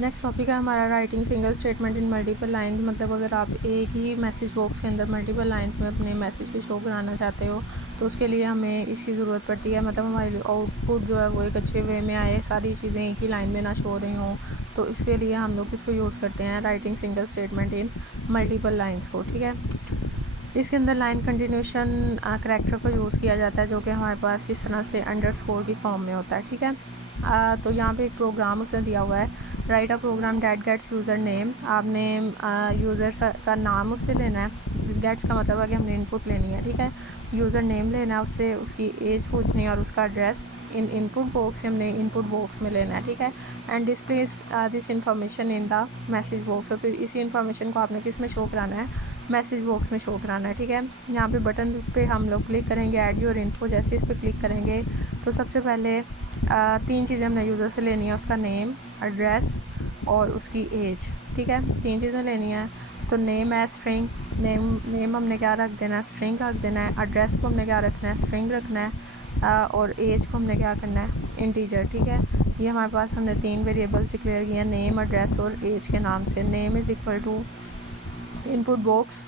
Next topic है हमारा writing single statement in multiple lines. मतलब अगर आप एक ही मैसेज बॉक्स के अंदर मल्टीपल लाइंस में अपने मैसेज को शो कराना चाहते हो तो उसके लिए हमें इसकी ज़रूरत पड़ती है। मतलब हमारी आउटपुट जो है वो एक अच्छे वे में आए, सारी चीज़ें एक ही लाइन में ना शो हो रही हों, तो इसके लिए हम लोग इसको यूज़ करते हैं writing single statement in multiple lines को। ठीक है, इसके अंदर लाइन कंटिन्यूशन करैक्टर को यूज़ किया जाता है जो कि हमारे पास इस तरह से अंडरस्कोर की फॉर्म में होता है। ठीक है, तो यहाँ पे एक प्रोग्राम उसने दिया हुआ है, write a program that gets user name. आपने यूज़र का नाम उससे लेना है, गेट्स का मतलब है कि हमने इनपुट लेनी है। ठीक है, यूज़र नेम लेना है उससे, उसकी एज पूछनी है और उसका एड्रेस इन इनपुट बॉक्स से हमने इनपुट बॉक्स में लेना है। ठीक है, and displace this information in the message box. और फिर इसी इंफॉर्मेशन को आपने किस में शो कराना है, मैसेज बॉक्स में शो कराना है। ठीक है, यहाँ पे बटन पे हम लोग क्लिक करेंगे, ऐड योर इन्फो। जैसे इस पर क्लिक करेंगे तो सबसे पहले तीन चीज़ें हमने यूज़र से लेनी है, उसका नेम, एड्रेस और उसकी एज। ठीक है, तीन चीज़ें लेनी है। तो नेम है स्ट्रिंग, नेम हमने क्या रख देना है, स्ट्रिंग रख देना है। एड्रेस को हमने क्या रखना है, स्ट्रिंग रखना है। और एज को हमने क्या करना है, इंटीजर। ठीक है, ये हमारे पास हमने तीन वेरिएबल्स डिक्लेयर किए हैं, नेम, एड्रेस और एज के नाम से। Name is equal to input box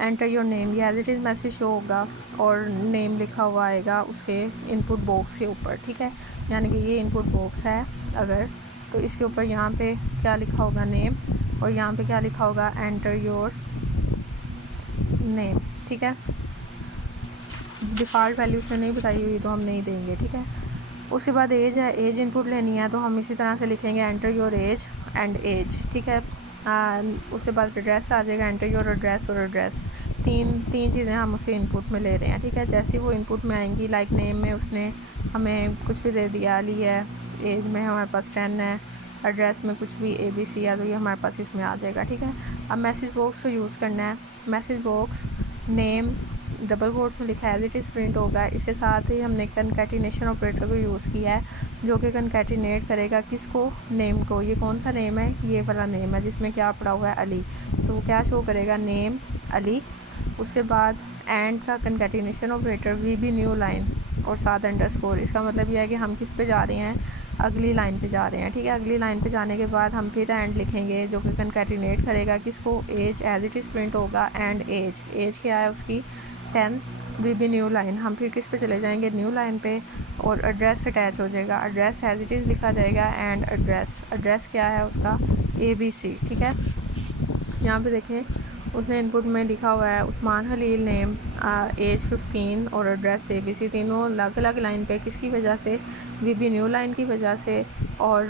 enter your name, ये as it is message show होगा और नेम लिखा हुआ आएगा उसके इनपुट बॉक्स के ऊपर। ठीक है, यानी कि ये इनपुट बॉक्स है अगर, तो इसके ऊपर यहाँ पे क्या लिखा होगा, नेम, और यहाँ पे क्या लिखा होगा, एंटर योर नेम। ठीक है, डिफ़ॉल्ट वैल्यू उसने नहीं बताई हुई तो हम नहीं देंगे। ठीक है, उसके बाद एज है, एज इनपुट लेनी है तो हम इसी तरह से लिखेंगे enter your age and age. ठीक है, उसके बाद एड्रेस आ जाएगा, एंटर योर एड्रेस और एड्रेस। तीन चीज़ें हम उसे इनपुट में ले रहे हैं। ठीक है, जैसे वो इनपुट में आएंगी, लाइक नेम में उसने हमें कुछ भी दे दिया, ली है, एज में हमारे पास 10 है, एड्रेस में कुछ भी ABC है, तो ये हमारे पास इसमें आ जाएगा। ठीक है, अब मैसेज बॉक्स को यूज़ करना है। Message box name double quotes में लिखा है, एज इट इज़ प्रिंट होगा। इसके साथ ही हमने कनकैटिनेशन ऑपरेटर को यूज़ किया है जो कि कनकैटिनेट करेगा किसको, नेम को। ये कौन सा नेम है, ये वाला नेम है जिसमें क्या पड़ा हुआ है, अली, तो वो क्या शो करेगा, नेम अली। उसके बाद एंड का कनकैटिनेशन ऑपरेटर VB न्यू लाइन और साथ अंडरस्कोर। इसका मतलब यह है कि हम किस पे जा रहे हैं, अगली लाइन पे जा रहे हैं। ठीक है, अगली लाइन पे जाने के बाद हम फिर एंड लिखेंगे जो कि कनकैटिनेट करेगा किसको, age, as it is print होगा एंड एज। एज क्या है उसकी 10, VB न्यू लाइन। हम फिर किस पे चले जाएंगे, न्यू लाइन पे, और एड्रेस अटैच हो जाएगा, एड्रेस एज इट इज़ लिखा जाएगा एंड एड्रेस। एड्रेस क्या है उसका, ABC। ठीक है, यहाँ पे देखें उसने इनपुट में लिखा हुआ है उस्मान खलील, नेम, एज 15 और एड्रेस ABC। तीनों अलग अलग लाइन पे, किसकी वजह से, VB न्यू लाइन की वजह से। और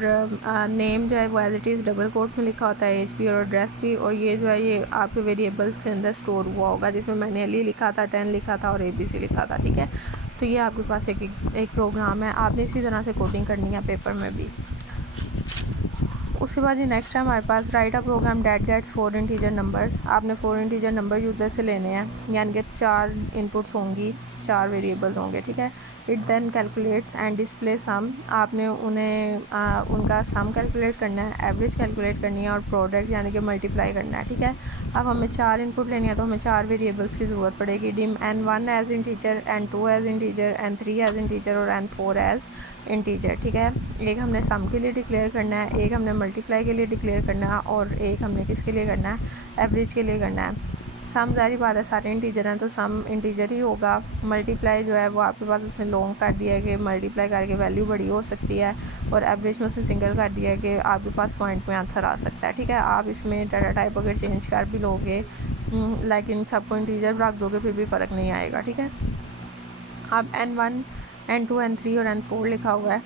नेम जो है वो as it is double quotes में लिखा होता है, एज भी और एड्रेस भी। और ये जो है ये आपके वेरिएबल्स के अंदर स्टोर हुआ होगा जिसमें मैंने अली लिखा था, 10 लिखा था और ABC लिखा था। ठीक है, तो ये आपके पास एक प्रोग्राम है, आपने इसी तरह से कोडिंग करनी है पेपर में भी। उसके बाद ये नेक्स्ट है हमारे पास, write a program that gets 4 integer numbers. आपने 4 इंटीजर नंबर यूज़र से लेने हैं, यानी कि 4 इनपुट्स होंगी, 4 वेरिएबल्स होंगे। ठीक है, it then calculates and display sum. आपने उनका सम कैलकुलेट करना है, एवरेज कैलकुलेट करनी है और प्रोडक्ट यानी कि मल्टीप्लाई करना है। ठीक है, अब हमें 4 इनपुट लेनी है तो हमें 4 वेरिएबल्स की ज़रूरत पड़ेगी, dim N1 as integer, N2 as integer, N3 as integer और N4 एज इंटीजर। ठीक है, एक हमने सम के लिए डिक्लेयर करना है, एक हमने मल्टीप्लाई के लिए डिक्लेयर करना है और एक हमने किसके लिए करना है, एवरेज के लिए करना है। सम जारी बात है सारे इंटीजर हैं तो सम इंटीजर ही होगा। मल्टीप्लाई जो है वो आपके पास उसने लॉन्ग कर दिया है कि मल्टीप्लाई करके वैल्यू बड़ी हो सकती है, और एवरेज में उसने सिंगल कर दिया है कि आपके पास पॉइंट में आंसर आ सकता है। ठीक है, आप इसमें डाटा टाइप अगर चेंज कर भी लोगे, लेकिन सबको इंटीजर रख दोगे फिर भी फ़र्क नहीं आएगा। ठीक है, अब N1 N2 N3 और N4 लिखा हुआ है,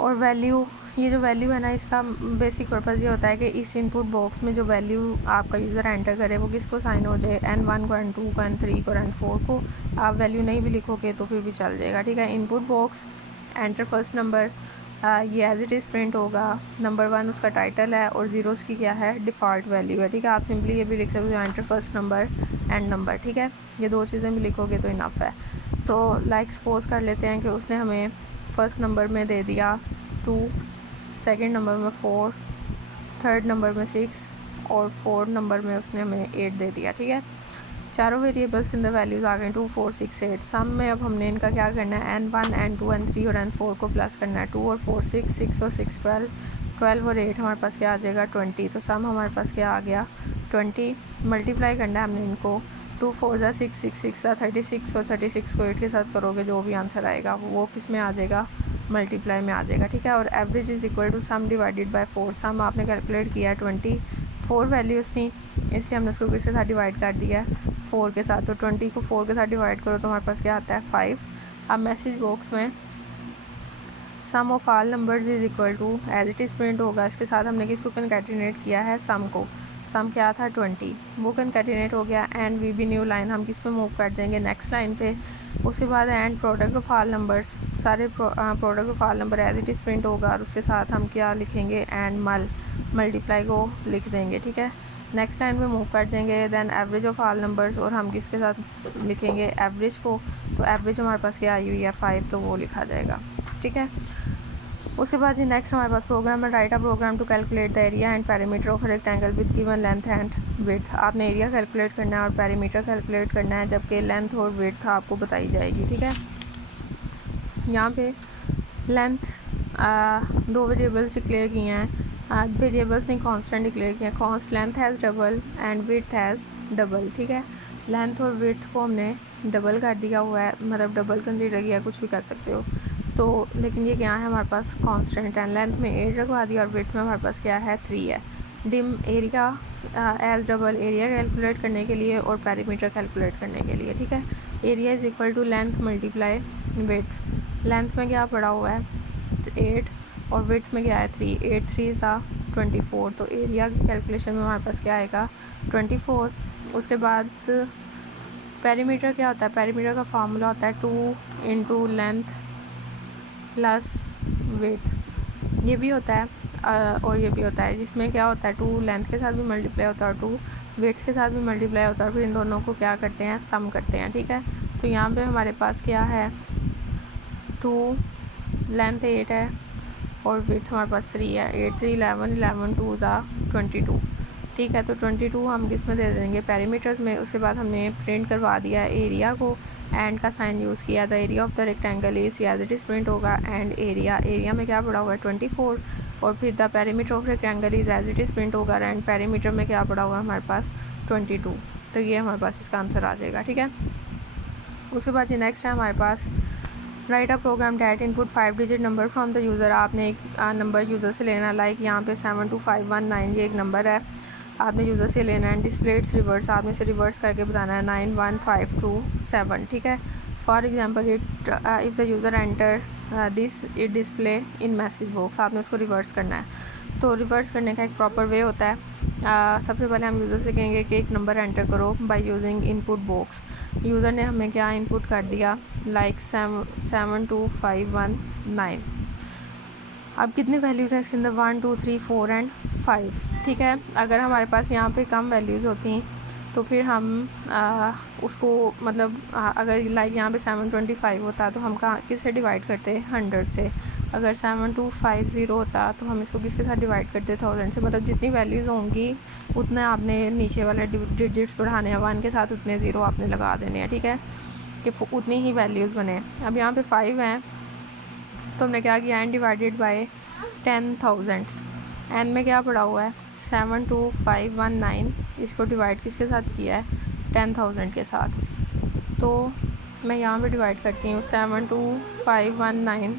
और वैल्यू, ये जो वैल्यू है ना, इसका बेसिक पर्पज़ ये होता है कि इस इनपुट बॉक्स में जो वैल्यू आपका यूज़र एंटर करे वो किसको साइन हो जाए, N1 को, N2 को, N3 को, N4 को। आप वैल्यू नहीं भी लिखोगे तो फिर भी चल जाएगा। ठीक है, input box enter first number, ये एज इट इज़ प्रिंट होगा। नंबर 1 उसका टाइटल है और ज़ीरोज़ की क्या है, डिफ़ॉल्ट वैल्यू है। ठीक है, आप सिंपली ये भी लिख सकते हो enter first number and number. ठीक है, ये दो चीज़ें भी लिखोगे तो इनफ है। तो लाइक सपोज कर लेते हैं कि उसने हमें फर्स्ट नंबर में दे दिया 2, सेकंड नंबर में 4, थर्ड नंबर में 6 और फोर्थ नंबर में उसने हमें 8 दे दिया। ठीक है, चारों वेरिएबल्स के अंदर वैल्यूज़ आ गई 2, 4, 6, 8। सम में अब हमने इनका क्या करना है, N1 N2 N3 और N4 को प्लस करना है। 2 और 4 6, 6 और 6 12, 12 और 8 हमारे पास क्या आ जाएगा 20। तो सम हमारे पास क्या आ गया 20। मल्टीप्लाई करना है हमने इनको, 2 4 ज़ा 6 6 6 ज़ा 36 और 36 को 8 के साथ करोगे जो भी आंसर आएगा वो किस में आ जाएगा मल्टीप्लाई में आ जाएगा, ठीक है। और average is equal to sum divided by 4। Sum आपने कैलकुलेट किया है 24 वैल्यूज़ थी, इसलिए हमने उसको किसके साथ डिवाइड कर दिया है 4 के साथ। तो 20 को 4 के साथ डिवाइड करो तो हमारे पास क्या आता है 5। अब मैसेज बॉक्स में sum of all numbers is equal to as it is print होगा, इसके साथ हमने किसको कंकैटिनेट किया है सम को। सम क्या था 20, वो कंकैटिनेट हो गया। And V B new line, हम किस पे मूव कर जाएंगे नेक्स्ट लाइन पे। उसके बाद and product of all numbers, सारे product of all number as it is print होगा और उसके साथ हम क्या लिखेंगे एंड मल्टीप्लाई को लिख देंगे, ठीक है। नेक्स्ट लाइन पे मूव कर जाएंगे। Then average of all numbers, और हम किसके साथ लिखेंगे एवरेज को। तो एवरेज हमारे पास क्या आई हुई है 5, तो वो लिखा जाएगा, ठीक है। उसके बाद जी नेक्स्ट हमारे पास प्रोग्राम है write a program to calculate the area and perimeter of rectangle with given length and width. आपने एरिया कैलकुलेट करना है और पेरीमीटर कैलकुलेट करना है, जबकि लेंथ और विड्थ आपको बताई जाएगी, ठीक है। यहाँ पे लेंथ 2 वेरिएबल्स डिक्लेयर किए हैं, वेरिएबल्स नहीं कांस्टेंट डिक्लेयर किया है। Const length has double and width has double, ठीक है। लेंथ और विड्थ को हमने डबल कर दिया हुआ है, मतलब डबल कंसीडर किया, कुछ भी कर सकते हो। तो लेकिन ये क्या है हमारे पास कांस्टेंट है। लेंथ में 8 रखवा दिया और विड्थ में हमारे पास क्या है 3 है। Dim area as double, area calculate करने के लिए और पेरीमीटर कैलकुलेट करने के लिए, ठीक है। Area is equal to length multiply width. Length में क्या पड़ा हुआ है 8 और विड्थ में क्या है 3, 8 3 ज़ा 24। तो एरिया की कैलकुलेशन में हमारे पास क्या आएगा 24। उसके बाद पेरीमीटर क्या होता है, पेरीमीटर का फार्मूला होता है 2 इंटू लेंथ प्लस विड्थ। ये भी होता है और ये भी होता है, जिसमें क्या होता है 2 लेंथ के साथ भी मल्टीप्लाई होता है और 2 विड्थ के साथ भी मल्टीप्लाई होता है, और फिर इन दोनों को क्या करते हैं सम करते हैं, ठीक है। तो यहाँ पे हमारे पास क्या है 2 लेंथ 8 है और विड्थ हमारे पास 3 है। 8 3 11 11 2 ज़ा 22, ठीक है। तो 22 हम किस में दे देंगे पेरीमीटर्स में। उसके बाद हमने प्रिंट करवा दिया एरिया को, एंड का साइन यूज़ किया था। Area of the rectangle is as it is print होगा एंड एरिया में क्या पड़ा हुआ है 24, और फिर the perimeter of rectangle is as it is print होगा एंड पेरीमीटर में क्या पड़ा हुआ है हमारे पास 22। तो ये हमारे पास इसका आंसर आ जाएगा, ठीक है। उसके बाद ये नेक्स्ट है हमारे पास write a program that input 5 digit number from the user. आपने एक नंबर यूज़र से लेना, लाइक यहाँ पे 72519 ये एक नंबर है, आपने यूज़र से लेना है। डिस्प्ले इट्स रिवर्स, आपने इसे रिवर्स करके बताना है 91527, ठीक है। For example it if the user enter this it display in message box, आपने उसको रिवर्स करना है। तो रिवर्स करने का एक प्रॉपर वे होता है। सबसे पहले हम यूज़र से कहेंगे कि एक नंबर एंटर करो by using input box. User ने हमें क्या इनपुट कर दिया, लाइक 72519। अब कितने वैल्यूज़ हैं इसके अंदर 1 2 3 4 एंड 5, ठीक है। अगर हमारे पास यहाँ पे कम वैल्यूज़ होती तो फिर हम उसको मतलब अगर लाइक यहाँ पे 725 होता तो हम कहाँ किससे डिवाइड करते 100 से। अगर 7250 होता तो हम इसको किसके साथ डिवाइड करते 1000 से। मतलब जितनी वैल्यूज़ होंगी उतना आपने नीचे वाले डिजिट्स बढ़ाने हैं, 1 के साथ उतने ज़ीरो आपने लगा देने हैं, ठीक है, कि उतनी ही वैल्यूज़ बने। अब यहाँ पे 5 हैं तो हमने क्या किया एन डिवाइडेड बाय 10,000। एन में क्या पड़ा हुआ है 72519, इसको डिवाइड किसके साथ किया है 10,000 के साथ। तो मैं यहाँ पे डिवाइड करती हूँ 72519